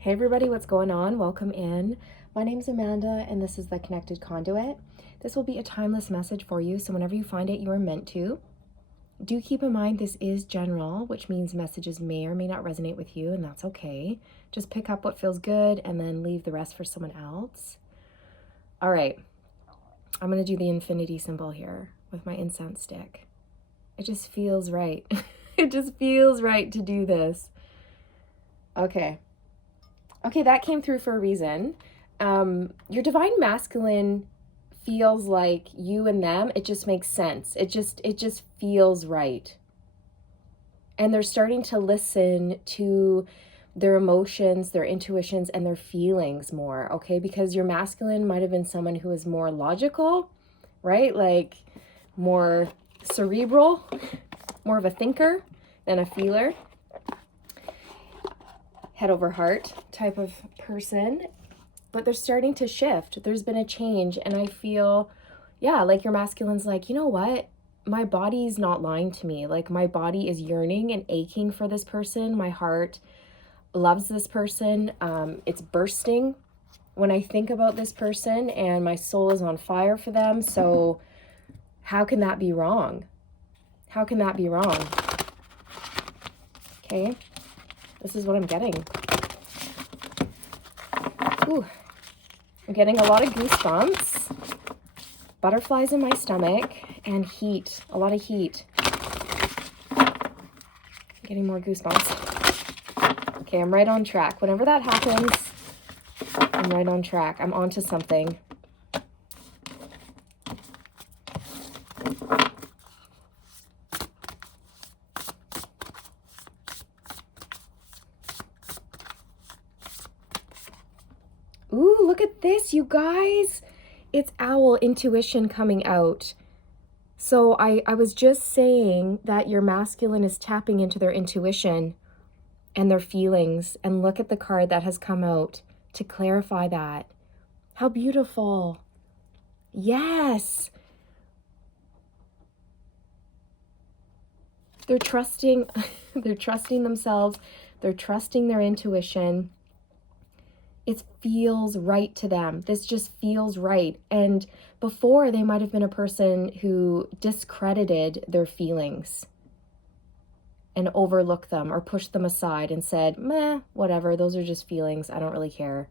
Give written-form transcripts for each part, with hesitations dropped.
Hey everybody, what's going on? Welcome in. My name is Amanda and this is the Connected Conduit. This will be a timeless message for you, so whenever you find it, you are meant to. Do keep in mind this is general, which means messages may or may not resonate with you, and that's okay. Just pick up what feels good and then leave the rest for someone else. All right, I'm going to do the infinity symbol here with my incense stick. It just feels right. It just feels right to do this. Okay, that came through for a reason. Your divine masculine feels like you and them. It just makes sense. It just feels right. And they're starting to listen to their emotions, their intuitions, and their feelings more, okay? Because your masculine might have been someone who is more logical, right? Like more cerebral, more of a thinker than a feeler. Head over heart type of person, but they're starting to shift. There's been a change, and I feel, yeah, like your masculine's like, you know what? My body's not lying to me. Like my body is yearning and aching for this person. My heart loves this person. It's bursting when I think about this person, and my soul is on fire for them. So how can that be wrong? How can that be wrong? Okay. This is what I'm getting. Ooh, I'm getting a lot of goosebumps, butterflies in my stomach, and heat, a lot of heat. I'm getting more goosebumps. Okay, I'm right on track. Whenever that happens, I'm right on track. I'm onto something. Ooh, look at this, you guys. It's owl intuition coming out. So I was just saying that your masculine is tapping into their intuition and their feelings. And look at the card that has come out to clarify that. How beautiful. Yes. They're trusting, they're trusting themselves. They're trusting their intuition. It feels right to them. This just feels right. And before, they might have been a person who discredited their feelings and overlooked them or pushed them aside and said, meh, whatever, those are just feelings. I don't really care.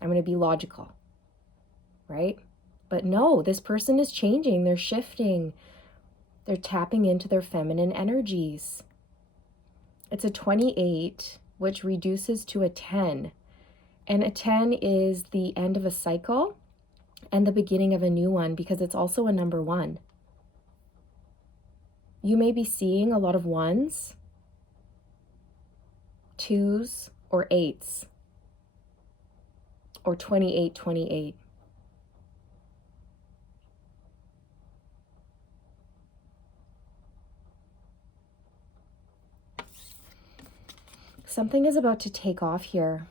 I'm going to be logical, right? But no, this person is changing. They're shifting. They're tapping into their feminine energies. It's a 28, which reduces to a 10. And a 10 is the end of a cycle and the beginning of a new one, because it's also a number 1. You may be seeing a lot of 1s, 2s, or 8s, or 28, 28. Something is about to take off here.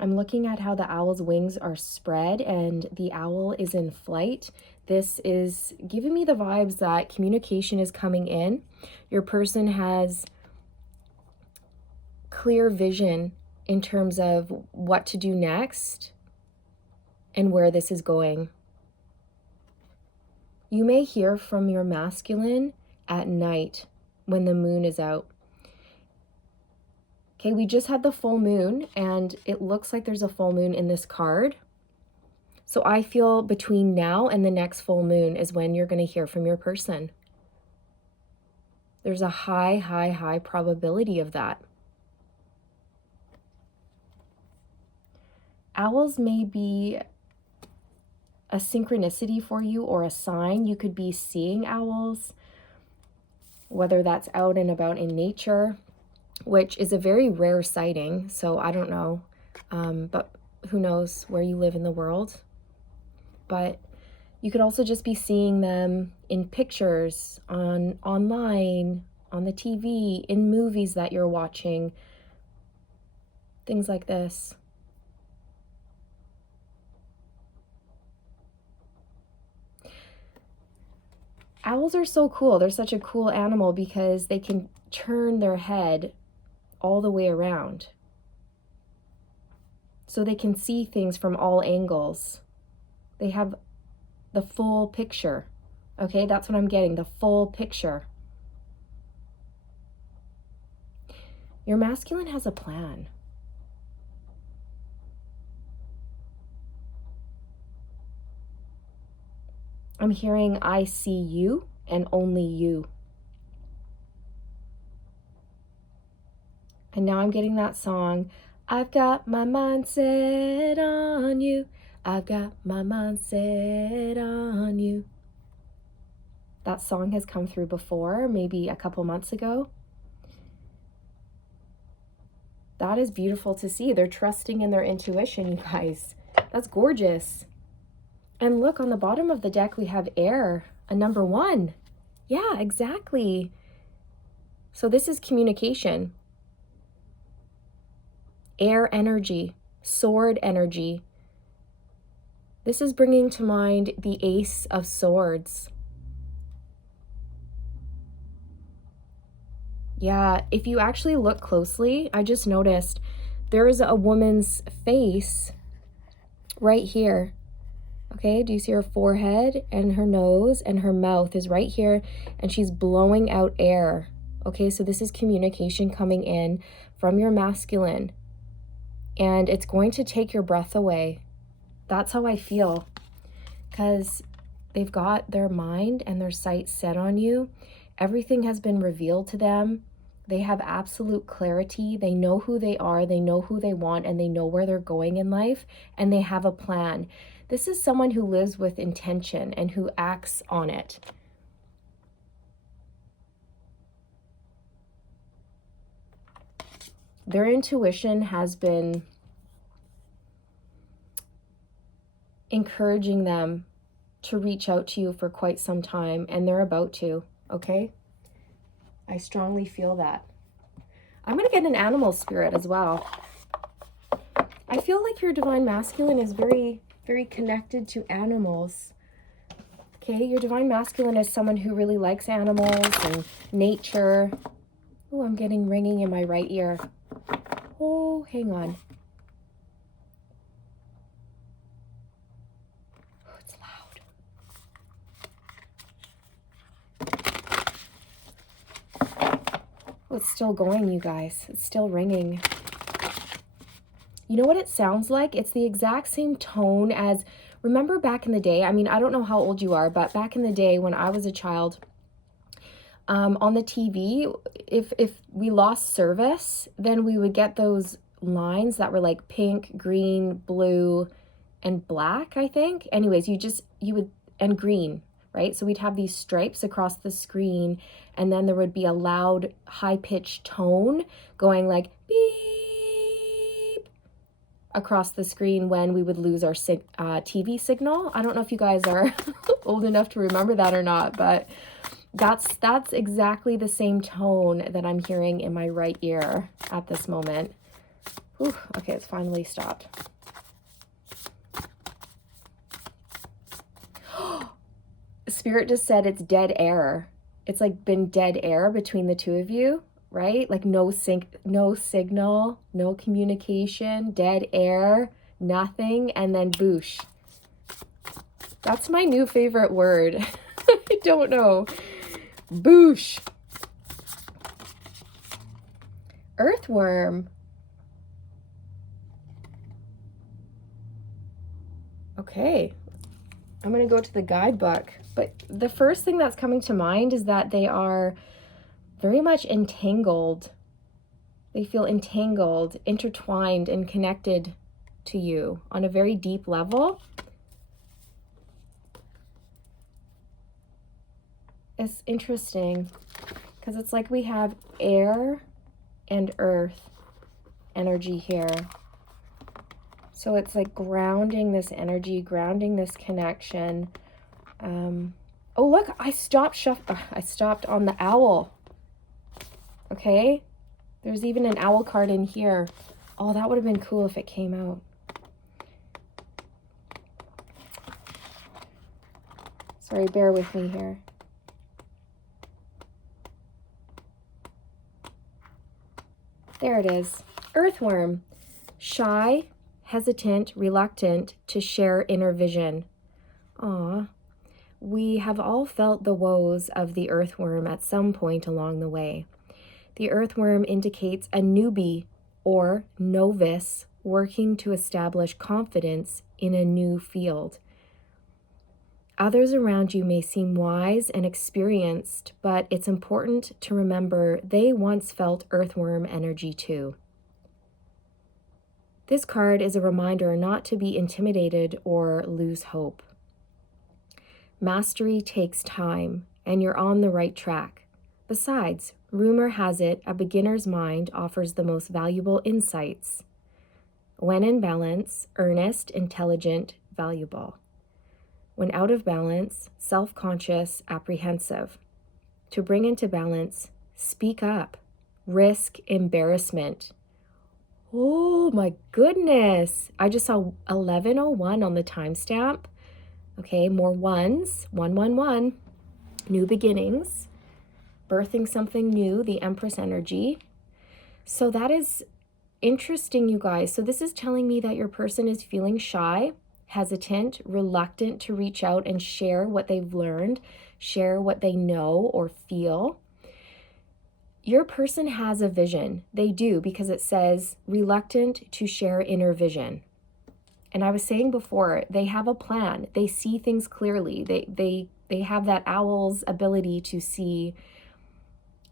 I'm looking at how the owl's wings are spread and the owl is in flight. This is giving me the vibes that communication is coming in. Your person has clear vision in terms of what to do next and where this is going. You may hear from your masculine at night when the moon is out. Okay, we just had the full moon, and it looks like there's a full moon in this card. So I feel between now and the next full moon is when you're going to hear from your person. There's a high probability of that. Owls may be a synchronicity for you or a sign. You could be seeing owls, whether that's out and about in nature, which is a very rare sighting, so I don't know, but who knows where you live in the world. But you could also just be seeing them in pictures, online, on the TV, in movies that you're watching, things like this. Owls are so cool. They're such a cool animal because they can turn their head all the way around. so they can see things from all angles. They have the full picture. Okay, that's what I'm getting, the full picture. Your masculine has a plan. I'm hearing, I see you and only you. And now I'm getting that song, I've got my mind set on you. I've got my mind set on you. That song has come through before, maybe a couple months ago. That is beautiful to see. They're trusting in their intuition, you guys. That's gorgeous. And look, on the bottom of the deck, we have air, a number 1. Yeah, exactly. So this is communication. Air energy, sword energy. This is bringing to mind the Ace of Swords. Yeah, if you actually look closely, I just noticed there is a woman's face right here. Okay, do you see her forehead and her nose, and her mouth is right here, and she's blowing out air. Okay, so this is communication coming in from your masculine, and it's going to take your breath away. That's how I feel, because they've got their mind and their sights set on you. Everything has been revealed to them. They have absolute clarity. They know who they are, they know who they want, and they know where they're going in life, and they have a plan. This is someone who lives with intention and who acts on it. Their intuition has been encouraging them to reach out to you for quite some time, and they're about to, okay? I strongly feel that. I'm going to get an animal spirit as well. I feel like your divine masculine is very, very connected to animals. Okay, your divine masculine is someone who really likes animals and nature. Oh, I'm getting ringing in my right ear. Oh, hang on. Oh, it's loud. Oh, it's still going, you guys. It's still ringing. You know what it sounds like? It's the exact same tone as, remember back in the day, I mean, I don't know how old you are, but back in the day when I was a child, on the TV, if we lost service, then we would get those lines that were like pink, green, blue, and black, I think. Anyways, and green, right? So we'd have these stripes across the screen, and then there would be a loud, high-pitched tone going like beep across the screen when we would lose our TV signal. I don't know if you guys are old enough to remember that or not, but that's exactly the same tone that I'm hearing in my right ear at this moment. Whew, okay, it's finally stopped. Spirit just said it's dead air. It's like been dead air between the two of you, right? Like no signal, no communication, dead air, nothing, and then boosh. That's my new favorite word. I don't know. Boosh. Earthworm. Okay. I'm going to go to the guidebook. But the first thing that's coming to mind is that they are very much entangled. They feel entangled, intertwined, and connected to you on a very deep level. It's interesting because it's like we have air and earth energy here. So it's like grounding this energy, grounding this connection. Oh, look, I stopped on the owl. Okay, there's even an owl card in here. Oh, that would have been cool if it came out. Sorry, bear with me here. There it is. Earthworm. Shy, hesitant, reluctant to share inner vision. Aw, we have all felt the woes of the earthworm at some point along the way. The earthworm indicates a newbie or novice working to establish confidence in a new field. Others around you may seem wise and experienced, but it's important to remember they once felt earthworm energy too. This card is a reminder not to be intimidated or lose hope. Mastery takes time, and you're on the right track. Besides, rumor has it a beginner's mind offers the most valuable insights. When in balance, earnest, intelligent, valuable. When out of balance, self-conscious, apprehensive. To bring into balance, speak up, risk embarrassment. Oh my goodness. I just saw 11:01 on the timestamp. Okay, more ones, 111, new beginnings, birthing something new, the Empress energy. So that is interesting, you guys. So this is telling me that your person is feeling shy, hesitant, reluctant to reach out and share what they've learned, share what they know or feel. Your person has a vision. They do, because it says reluctant to share inner vision. And I was saying before, they have a plan. They see things clearly. They have that owl's ability to see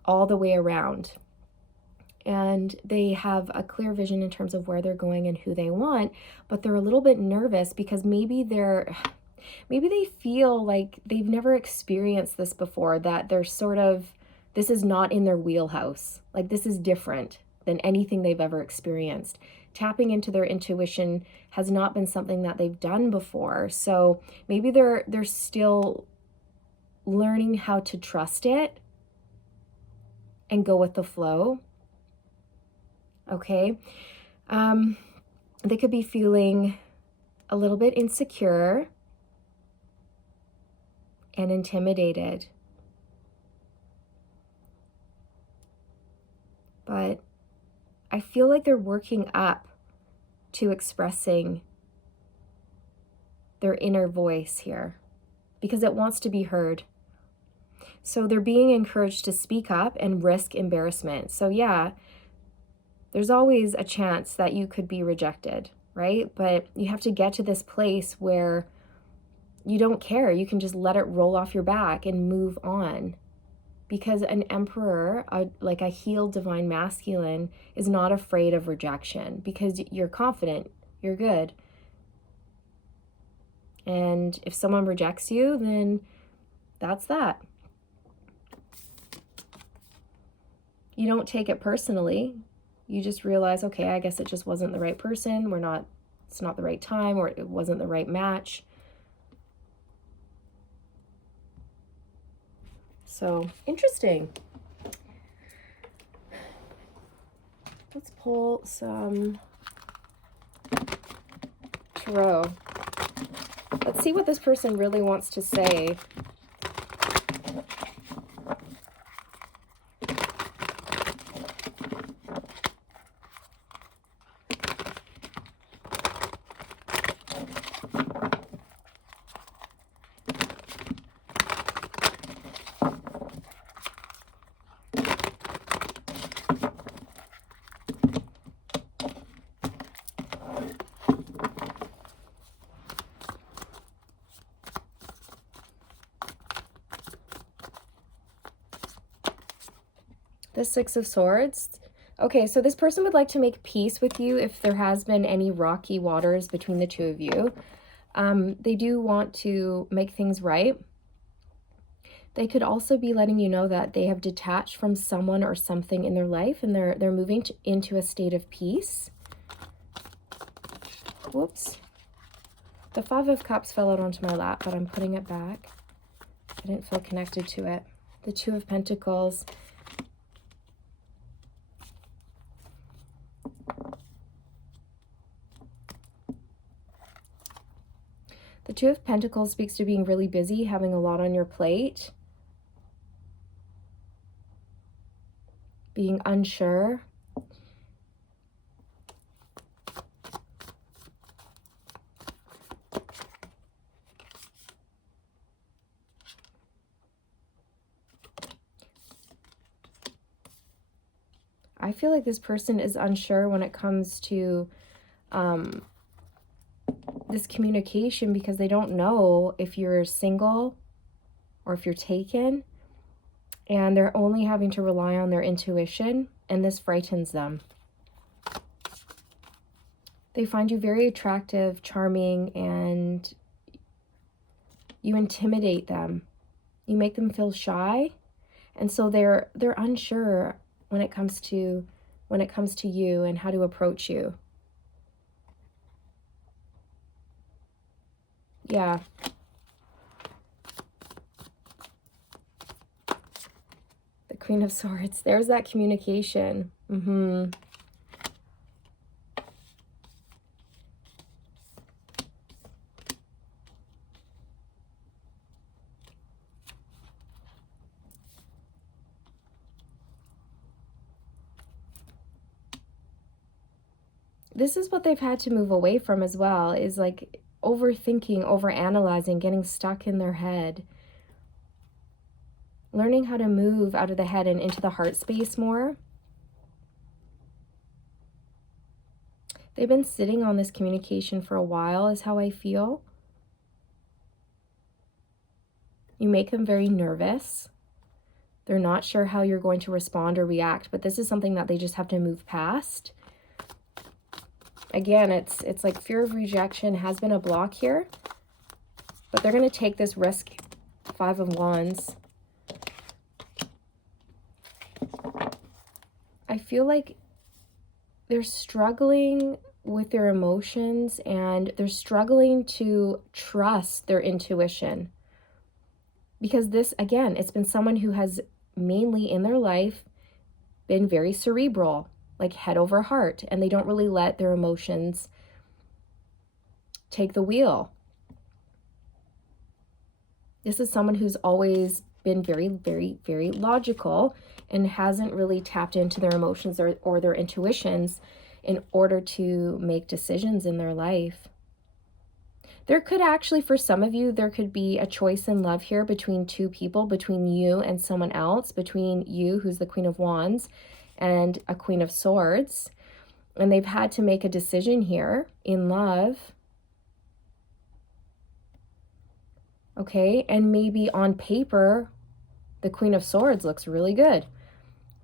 all the way around. And they have a clear vision in terms of where they're going and who they want, but they're a little bit nervous because maybe they feel like they've never experienced this before, that they're sort of, this is not in their wheelhouse. Like, this is different than anything they've ever experienced. Tapping into their intuition has not been something that they've done before. So maybe they're still learning how to trust it and go with the flow. Okay. They could be feeling a little bit insecure and intimidated. But I feel like they're working up to expressing their inner voice here because it wants to be heard. So they're being encouraged to speak up and risk embarrassment. So yeah, there's always a chance that you could be rejected, right? But you have to get to this place where you don't care. You can just let it roll off your back and move on. Because an emperor, like a healed divine masculine, is not afraid of rejection because you're confident, you're good. And if someone rejects you, then that's that. You don't take it personally. You just realize, okay, I guess it just wasn't the right person. It's not the right time, or it wasn't the right match. So, interesting. Let's pull some tarot. Let's see what this person really wants to say. The Six of Swords. Okay, so this person would like to make peace with you if there has been any rocky waters between the two of you. They do want to make things right. They could also be letting you know that they have detached from someone or something in their life, and they're moving into a state of peace. Whoops. The Five of Cups fell out onto my lap, but I'm putting it back. I didn't feel connected to it. The Two of Pentacles. The Two of Pentacles speaks to being really busy, having a lot on your plate, being unsure. I feel like this person is unsure when it comes to this communication, because they don't know if you're single or if you're taken, and they're only having to rely on their intuition, and this frightens them. They find you very attractive, charming, and you intimidate them. You make them feel shy, and so they're unsure when it comes to you and how to approach you. Yeah. The Queen of Swords. There's that communication. This is what they've had to move away from as well, is like overthinking, overanalyzing, getting stuck in their head. Learning how to move out of the head and into the heart space more. They've been sitting on this communication for a while, is how I feel. You make them very nervous. They're not sure how you're going to respond or react, but this is something that they just have to move past. Again, it's like fear of rejection has been a block here, but they're going to take this risk. 5 of Wands. I feel like they're struggling with their emotions, and they're struggling to trust their intuition. Because this, again, it's been someone who has mainly in their life been very cerebral, like head over heart, and they don't really let their emotions take the wheel. This is someone who's always been very, very, very logical and hasn't really tapped into their emotions or their intuitions in order to make decisions in their life. There could actually, for some of you, there could be a choice in love here between two people, between you and someone else, between you, who's the Queen of Wands, and a Queen of Swords. And they've had to make a decision here in love. Okay, and maybe on paper, the Queen of Swords looks really good,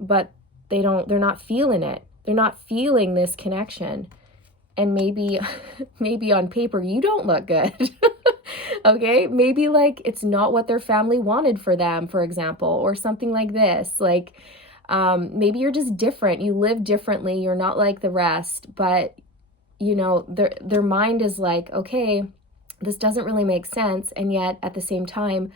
but they're not feeling it. They're not feeling this connection. And maybe on paper, you don't look good. Okay, maybe like it's not what their family wanted for them, for example, or something like this. Like maybe you're just different. You live differently. You're not like the rest, but you know, their mind is like, okay, this doesn't really make sense. And yet at the same time,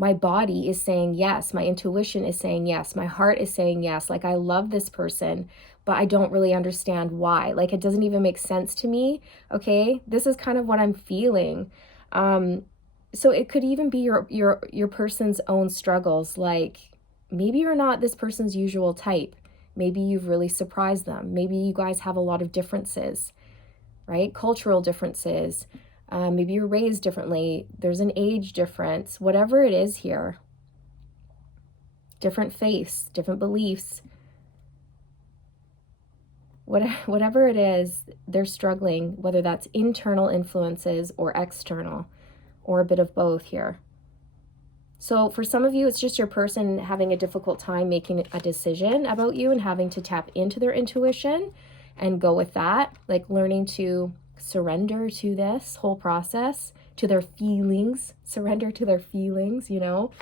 my body is saying yes. My intuition is saying yes. My heart is saying yes. Like, I love this person, but I don't really understand why. Like, it doesn't even make sense to me. Okay, this is kind of what I'm feeling. So it could even be your person's own struggles. Like, maybe you're not this person's usual type. Maybe you've really surprised them. Maybe you guys have a lot of differences, right? Cultural differences. Maybe you're raised differently. There's an age difference. Whatever it is here. Different faiths, different beliefs. Whatever it is, they're struggling, whether that's internal influences or external, or a bit of both here. So for some of you, it's just your person having a difficult time making a decision about you and having to tap into their intuition and go with that, like learning to surrender to this whole process, to their feelings, surrender to their feelings, you know,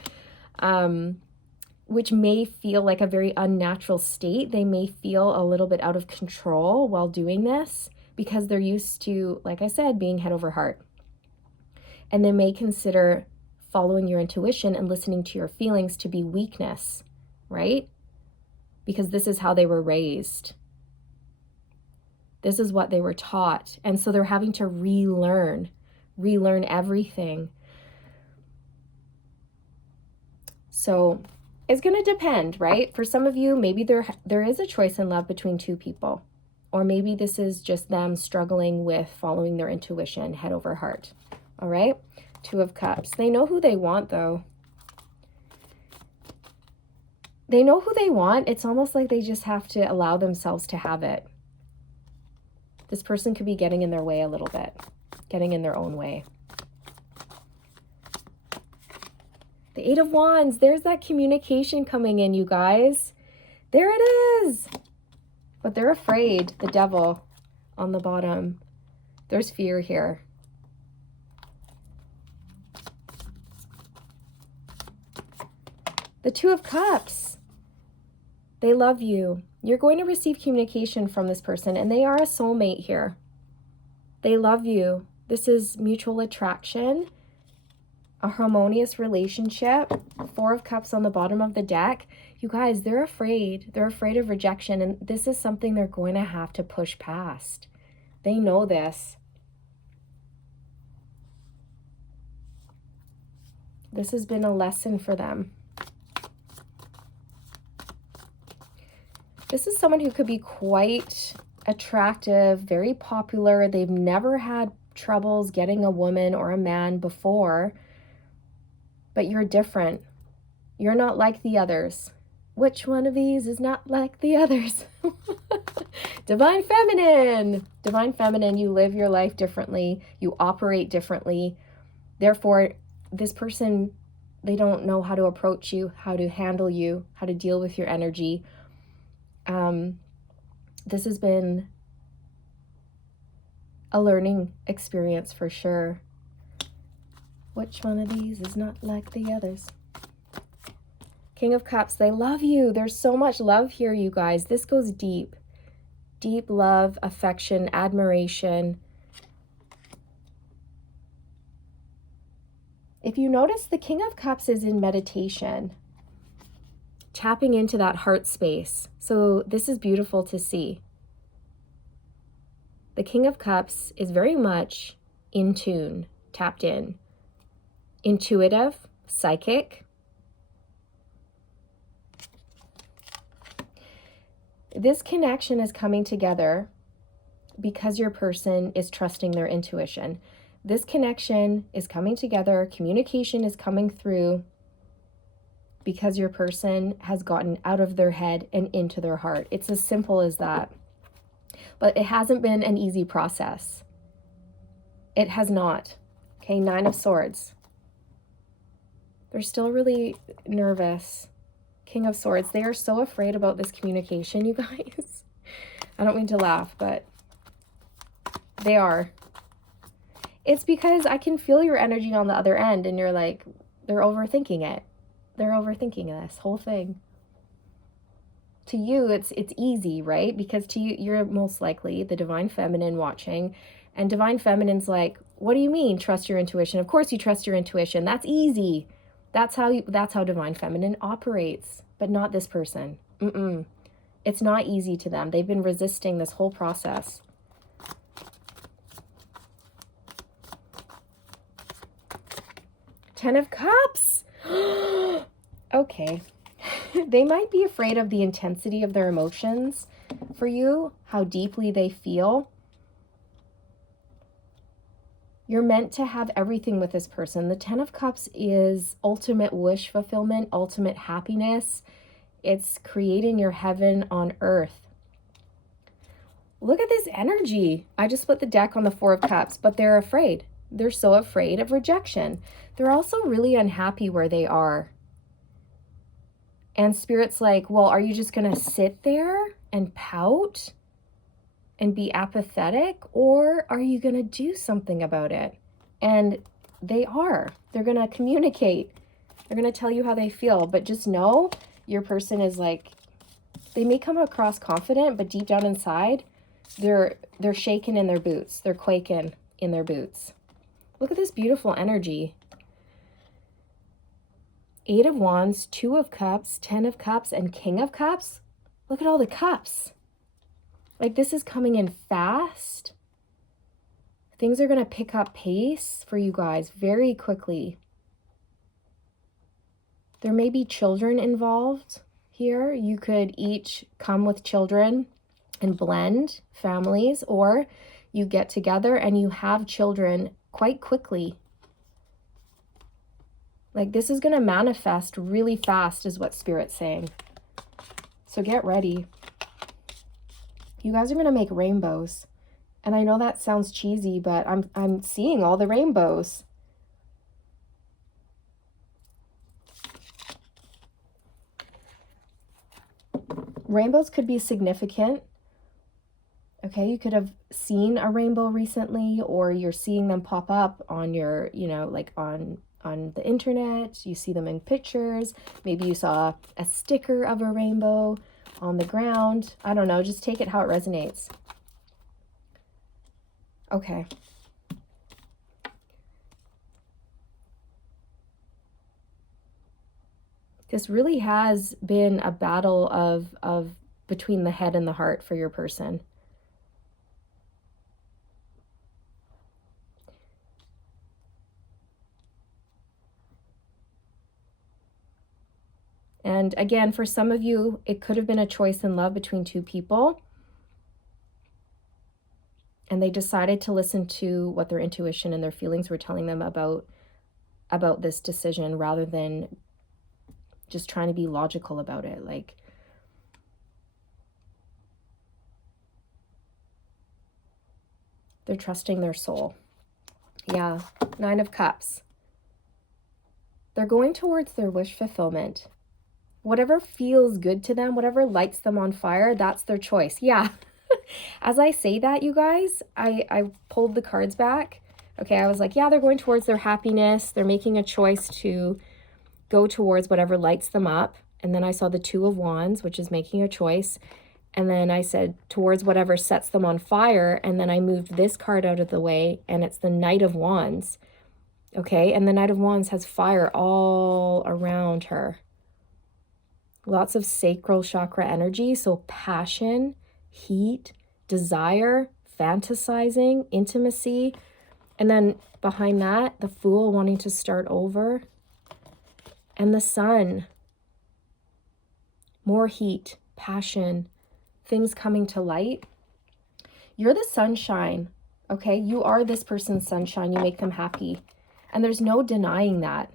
which may feel like a very unnatural state. They may feel a little bit out of control while doing this because they're used to, like I said, being head over heart. And they may consider following your intuition and listening to your feelings to be weakness, right? Because this is how they were raised. This is what they were taught. And so they're having to relearn everything. So it's going to depend, right? For some of you, maybe there is a choice in love between two people. Or maybe this is just them struggling with following their intuition, head over heart. All right? 2 of Cups. They know who they want, though. They know who they want. It's almost like they just have to allow themselves to have it. This person could be getting in their way a little bit, getting in their own way. The Eight of Wands, there's that communication coming in, you guys. There it is. But they're afraid, the Devil on the bottom. There's fear here. The Two of Cups. They love you. You're going to receive communication from this person, and they are a soulmate here. They love you. This is mutual attraction, a harmonious relationship. Four of Cups on the bottom of the deck. You guys, they're afraid. They're afraid of rejection, and this is something they're going to have to push past. They know this. This has been a lesson for them. This is someone who could be quite attractive, very popular. They've never had troubles getting a woman or a man before, but you're different. You're not like the others. Which one of these is not like the others? Divine Feminine. Divine Feminine, you live your life differently. You operate differently. Therefore, this person, they don't know how to approach you, how to handle you, how to deal with your energy. This has been a learning experience for sure. Which one of these is not like the others? King of Cups, they love you. There's so much love here, you guys. This goes deep. Deep love, affection, admiration. If you notice, the King of Cups is in meditation, tapping into that heart space. So this is beautiful to see. The King of Cups is very much in tune, tapped in, intuitive, psychic. This connection is coming together because your person is trusting their intuition. This connection is coming together, communication is coming through because your person has gotten out of their head and into their heart. It's as simple as that. But it hasn't been an easy process. It has not. Okay, Nine of Swords. They're still really nervous. King of Swords. They are so afraid about this communication, you guys. I don't mean to laugh, but they are. It's because I can feel your energy on the other end, and you're like, they're overthinking it. They're overthinking this whole thing. To you, it's easy, right? Because to you, you're most likely the Divine Feminine watching, and Divine Feminine's like, what do you mean trust your intuition? Of course you trust your intuition. That's easy. That's how Divine Feminine operates, but not this person. It's not easy to them. They've been resisting this whole process. Ten of Cups. Okay. They might be afraid of the intensity of their emotions for you, how deeply they feel. You're meant to have everything with this person. The Ten of Cups is ultimate wish fulfillment, ultimate happiness. It's creating your heaven on earth. Look at this energy. I just split the deck on the Four of Cups, but they're afraid. They're so afraid of rejection. They're also really unhappy where they are. And Spirit's like, well, are you just going to sit there and pout and be apathetic, or are you going to do something about it? And they are. They're going to communicate. They're going to tell you how they feel, but just know your person is like, they may come across confident, but deep down inside, they're shaking in their boots. They're quaking in their boots. Look at this beautiful energy. Eight of Wands, Two of Cups, Ten of Cups, and King of Cups. Look at all the cups. Like, this is coming in fast. Things are going to pick up pace for you guys very quickly. There may be children involved here. You could each come with children and blend families, or you get together and you have children quite quickly. Like, this is going to manifest really fast is what Spirit's saying. So get ready. You guys are going to make rainbows. And I know that sounds cheesy, but I'm seeing all the rainbows. Rainbows could be significant. Okay, you could have seen a rainbow recently, or you're seeing them pop up on your, like on the internet. You see them in pictures. Maybe you saw a sticker of a rainbow on the ground. I don't know, just take it how it resonates. Okay. This really has been a battle of between the head and the heart for your person. And again, for some of you, it could have been a choice in love between two people. And they decided to listen to what their intuition and their feelings were telling them about this decision, rather than just trying to be logical about it. Like, they're trusting their soul. Yeah, 9 of Cups. They're going towards their wish fulfillment. Whatever feels good to them, whatever lights them on fire, that's their choice. Yeah. As I say that, you guys, I pulled the cards back. Okay, I was like, yeah, they're going towards their happiness. They're making a choice to go towards whatever lights them up. And then I saw the 2 of Wands, which is making a choice. And then I said towards whatever sets them on fire. And then I moved this card out of the way, and it's the Knight of Wands. Okay, and the Knight of Wands has fire all around her. Lots of sacral chakra energy, so passion, heat, desire, fantasizing, intimacy. And then behind that, the Fool wanting to start over. And the Sun. More heat, passion, things coming to light. You're the sunshine, okay? You are this person's sunshine. You make them happy. And there's no denying that.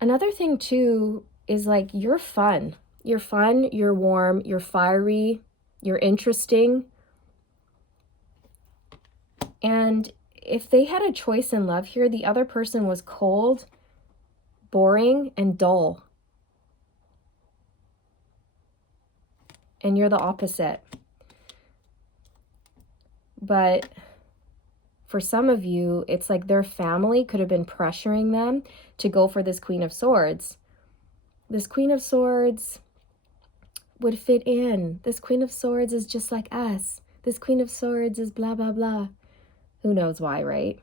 Another thing too is like, you're fun. You're fun, you're warm, you're fiery, you're interesting. And if they had a choice in love here, the other person was cold, boring, and dull. And you're the opposite. But for some of you, it's like their family could have been pressuring them to go for this Queen of Swords. This Queen of Swords would fit in. This Queen of Swords is just like us. This Queen of Swords is blah, blah, blah. Who knows why, right?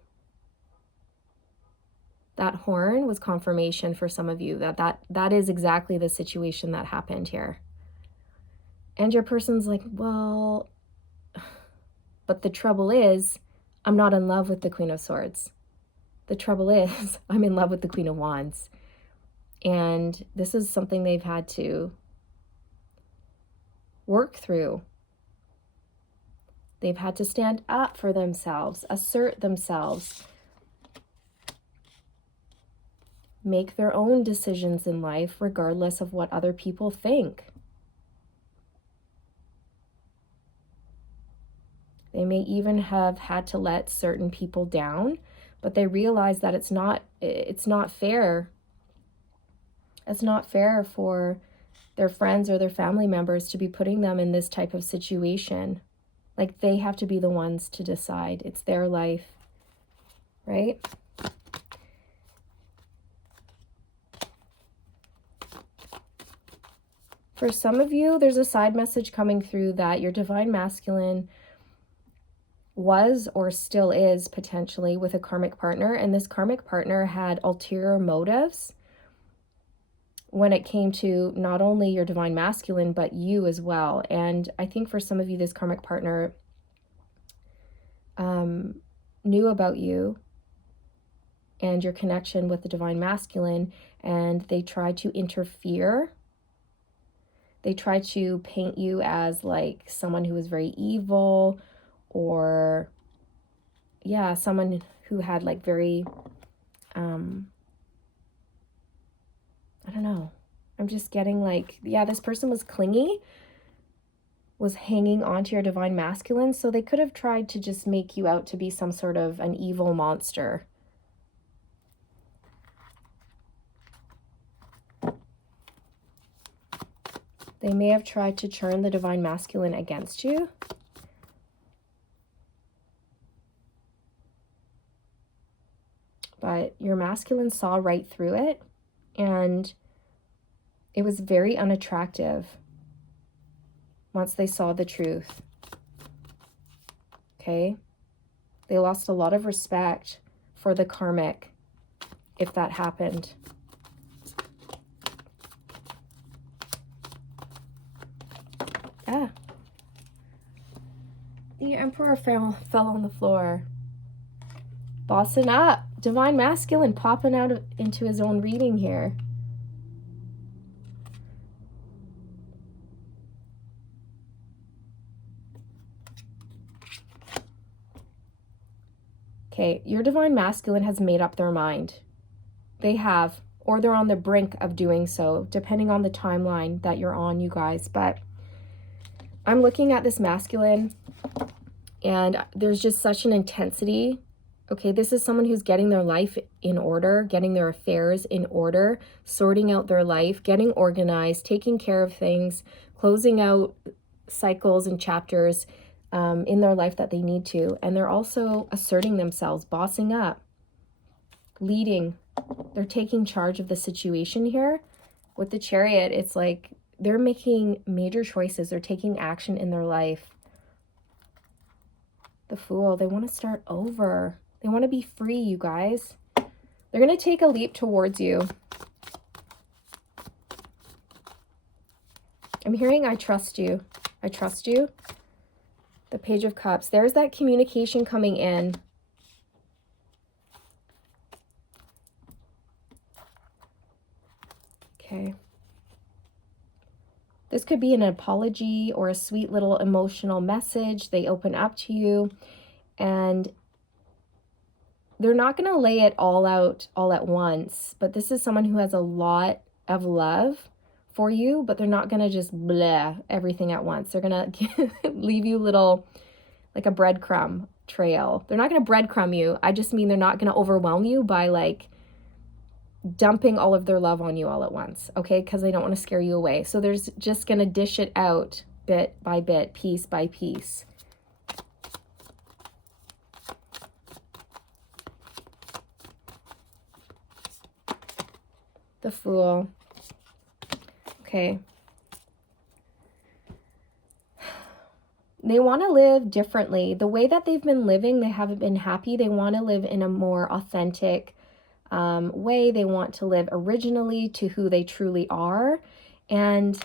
That horn was confirmation for some of you that is exactly the situation that happened here. And your person's like, well, but the trouble is, I'm not in love with the Queen of Swords. The trouble is, I'm in love with the Queen of Wands. And this is something they've had to work through. They've had to stand up for themselves, assert themselves, make their own decisions in life regardless of what other people think. They may even have had to let certain people down, but they realize that it's not fair. It's not fair for their friends or their family members to be putting them in this type of situation. Like, they have to be the ones to decide. It's their life, right? For some of you, there's a side message coming through that your divine masculine was or still is potentially with a karmic partner, and this karmic partner had ulterior motives when it came to not only your divine masculine, but you as well. And I think for some of you, this karmic partner knew about you and your connection with the divine masculine, and they tried to interfere. They tried to paint you as like someone who was very evil, or yeah, someone who had like very, I don't know. I'm just getting like, yeah, this person was clingy, was hanging on to your divine masculine. So they could have tried to just make you out to be some sort of an evil monster. They may have tried to turn the divine masculine against you. But your masculine saw right through it, and it was very unattractive once they saw the truth. Okay? They lost a lot of respect for the karmic if that happened. Ah. The Emperor fell on the floor. Bossing up. Divine masculine popping out into his own reading here. Okay, your divine masculine has made up their mind. They have, or they're on the brink of doing so, depending on the timeline that you're on, you guys. But I'm looking at this masculine, and there's just such an intensity. Okay, this is someone who's getting their life in order, getting their affairs in order, sorting out their life, getting organized, taking care of things, closing out cycles and chapters in their life that they need to. And they're also asserting themselves, bossing up, leading. They're taking charge of the situation here. With the Chariot, it's like they're making major choices. They're taking action in their life. The Fool, they want to start over. They want to be free, you guys. They're going to take a leap towards you. I'm hearing, I trust you. I trust you. The Page of Cups. There's that communication coming in. Okay. This could be an apology or a sweet little emotional message. They open up to you, and they're not going to lay it all out all at once. But this is someone who has a lot of love for you, but they're not going to just blah everything at once. They're going to leave you little, like a breadcrumb trail. They're not going to breadcrumb you. I just mean they're not going to overwhelm you by like dumping all of their love on you all at once, okay? Because they don't want to scare you away. So they're just going to dish it out bit by bit, piece by piece. The Fool. Okay. They want to live differently. The way that they've been living, they haven't been happy. They want to live in a more authentic way. They want to live originally to who they truly are. And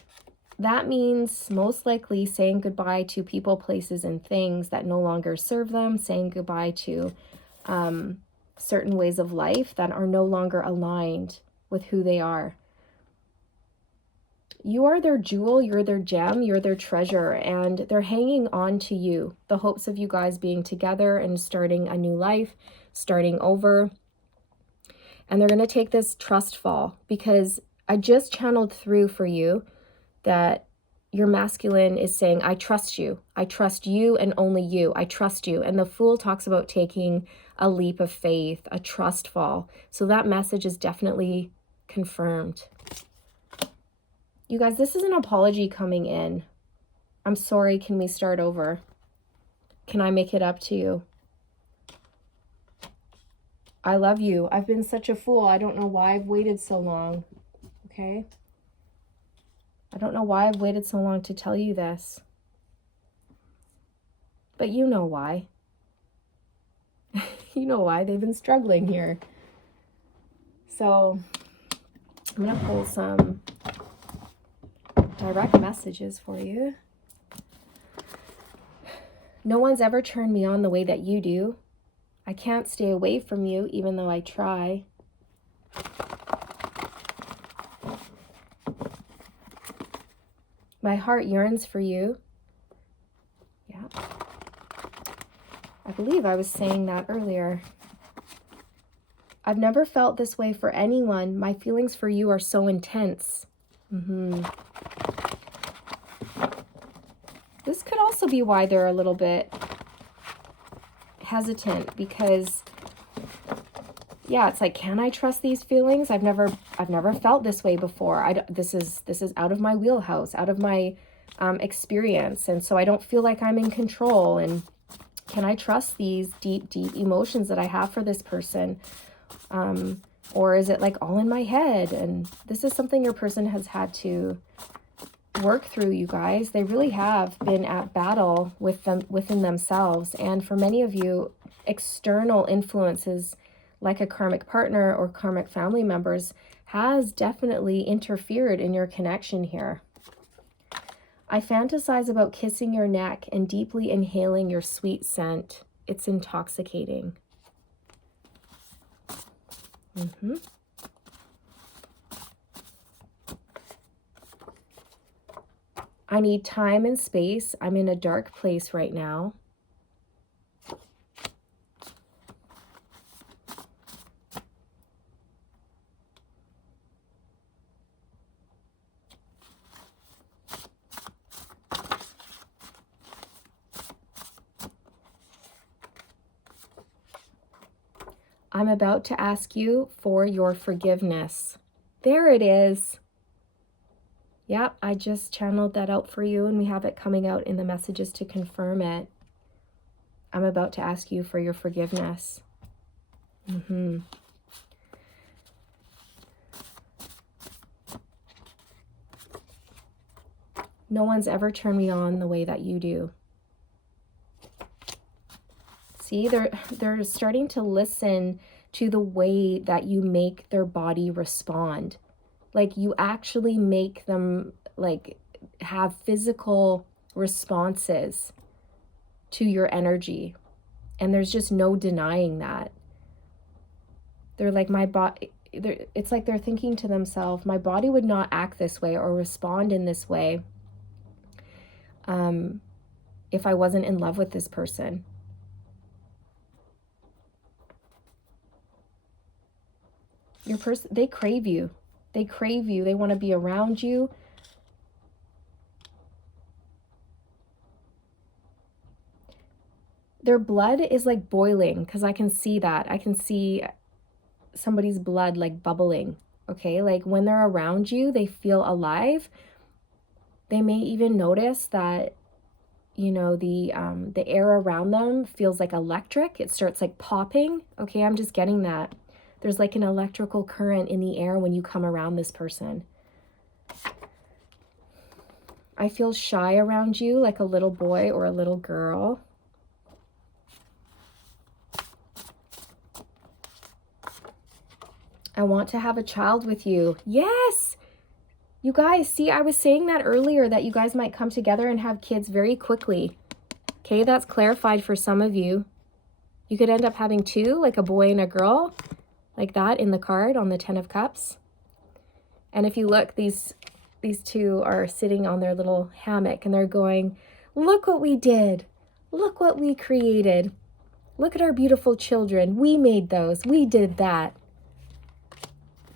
that means most likely saying goodbye to people, places, and things that no longer serve them, saying goodbye to certain ways of life that are no longer aligned with who they are. You are their jewel, you're their gem, you're their treasure, and they're hanging on to you. The hopes of you guys being together and starting a new life, starting over. And they're going to take this trust fall, because I just channeled through for you that your masculine is saying, I trust you. I trust you and only you. I trust you. And the Fool talks about taking a leap of faith, a trust fall. So that message is definitely confirmed. You guys, this is an apology coming in. I'm sorry, can we start over? Can I make it up to you? I love you. I've been such a fool. I don't know why I've waited so long. Okay? I don't know why I've waited so long to tell you this. But you know why. You know why. They've been struggling here. So I'm going to pull some direct messages for you. No one's ever turned me on the way that you do. I can't stay away from you even though I try. My heart yearns for you. Yeah. I believe I was saying that earlier. I've never felt this way for anyone. My feelings for you are so intense. This could also be why they're a little bit hesitant, because yeah, it's like, can I trust these feelings? I've never felt this way before. This is out of my wheelhouse, out of my experience, and so I don't feel like I'm in control. And can I trust these deep emotions that I have for this person? Or is it like all in my head? And this is something your person has had to work through, you guys. They really have been at battle with them within themselves. And for many of you, external influences like a karmic partner or karmic family members has definitely interfered in your connection here. I fantasize about kissing your neck and deeply inhaling your sweet scent. It's intoxicating. I need time and space. I'm in a dark place right now. I'm about to ask you for your forgiveness. There it is. Yep, I just channeled that out for you, and we have it coming out in the messages to confirm it. I'm about to ask you for your forgiveness. No one's ever turned me on the way that you do. See, they're starting to listen to the way that you make their body respond. Like, you actually make them like have physical responses to your energy. And there's just no denying that. They're like, my body, it's like they're thinking to themselves, my body would not act this way or respond in this way if I wasn't in love with this person. Your person, they crave you. They crave you. They want to be around you. Their blood is like boiling, because I can see that. I can see somebody's blood like bubbling. Okay, like when they're around you, they feel alive. They may even notice that, you know, the air around them feels like electric. It starts like popping. Okay, I'm just getting that. There's like an electrical current in the air when you come around this person. I feel shy around you, like a little boy or a little girl. I want to have a child with you. Yes! You guys, see, I was saying that earlier, that you guys might come together and have kids very quickly. Okay, that's clarified for some of you. You could end up having two, like a boy and a girl, like that in the card on the 10 of Cups. And if you look, these two are sitting on their little hammock and they're going, look what we did. Look what we created. Look at our beautiful children. We made those. We did that.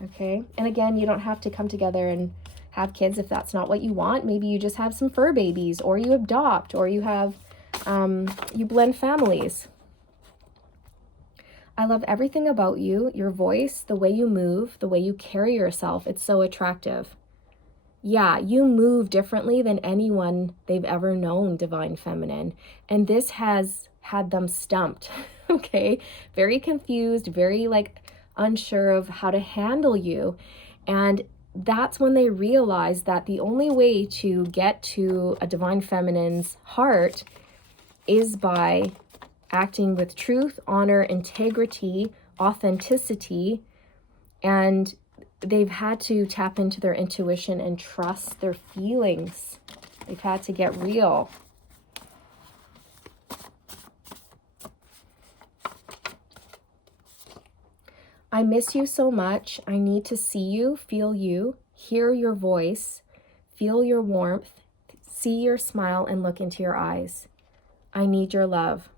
Okay, and again, you don't have to come together and have kids if that's not what you want. Maybe you just have some fur babies, or you adopt, or you have, you blend families. I love everything about you, your voice, the way you move, the way you carry yourself. It's so attractive. Yeah, you move differently than anyone they've ever known, Divine Feminine. And this has had them stumped, okay? Very confused, very like unsure of how to handle you. And that's when they realize that the only way to get to a Divine Feminine's heart is by acting with truth, honor, integrity, authenticity, and they've had to tap into their intuition and trust their feelings. They've had to get real. I miss you so much. I need to see you, feel you, hear your voice, feel your warmth, see your smile, and look into your eyes. I need your love.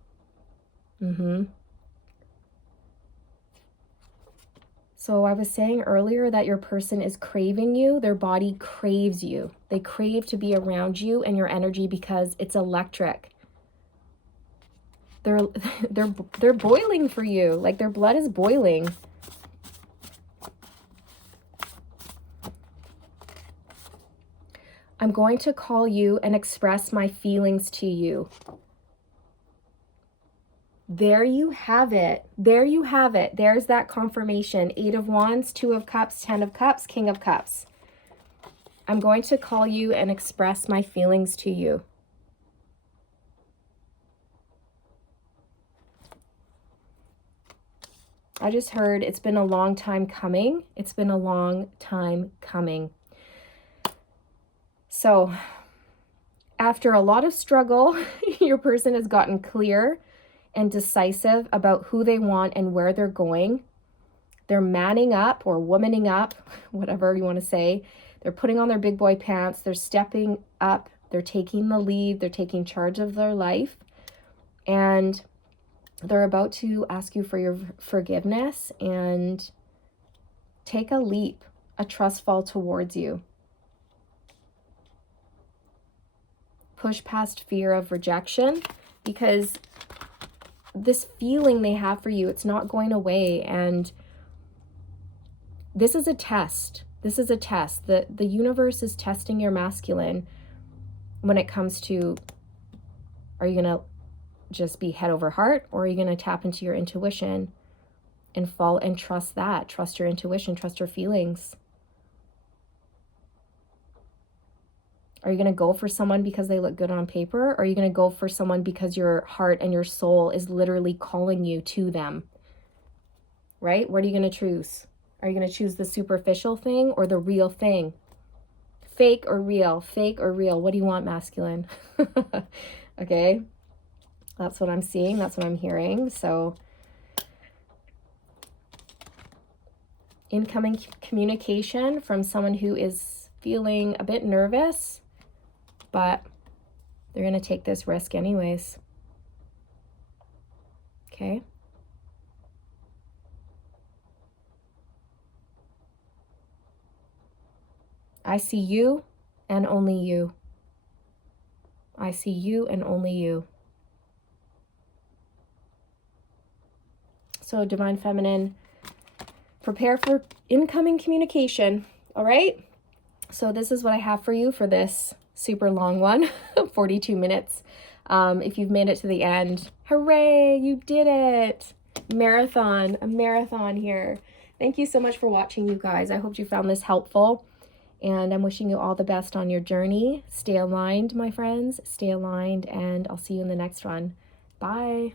So I was saying earlier that your person is craving you. Their body craves you. They crave to be around you and your energy because it's electric. They're they're boiling for you. Like their blood is boiling. I'm going to call you and express my feelings to you. There you have it. There you have it. There's that confirmation. 8 of Wands, 2 of Cups, 10 of Cups, King of Cups. I'm going to call you and express my feelings to you. I just heard it's been a long time coming. It's been a long time coming. So after a lot of struggle, your person has gotten clear and decisive about who they want and where they're going. They're manning up or womaning up, whatever you want to say. They're putting on their big boy pants. They're stepping up. They're taking the lead. They're taking charge of their life. And they're about to ask you for your forgiveness and take a leap, a trust fall towards you. Push past fear of rejection, because this feeling they have for you, it's not going away. And this is a test. This is a test. The universe is testing your masculine when it comes to, are you going to just be head over heart, or are you going to tap into your intuition and fall and trust that? Trust your intuition, trust your feelings. Are you going to go for someone because they look good on paper? Or are you going to go for someone because your heart and your soul is literally calling you to them? Right? What are you going to choose? Are you going to choose the superficial thing or the real thing? Fake or real? Fake or real? What do you want, masculine? Okay. That's what I'm seeing. That's what I'm hearing. So incoming communication from someone who is feeling a bit nervous, but they're going to take this risk anyways. Okay. I see you and only you. I see you and only you. So Divine Feminine, prepare for incoming communication. All right. So this is what I have for you for this super long one, 42 minutes. If you've made it to the end, hooray, you did it. A marathon here. Thank you so much for watching, you guys. I hope you found this helpful, and I'm wishing you all the best on your journey. Stay aligned, my friends, stay aligned, and I'll see you in the next one. Bye.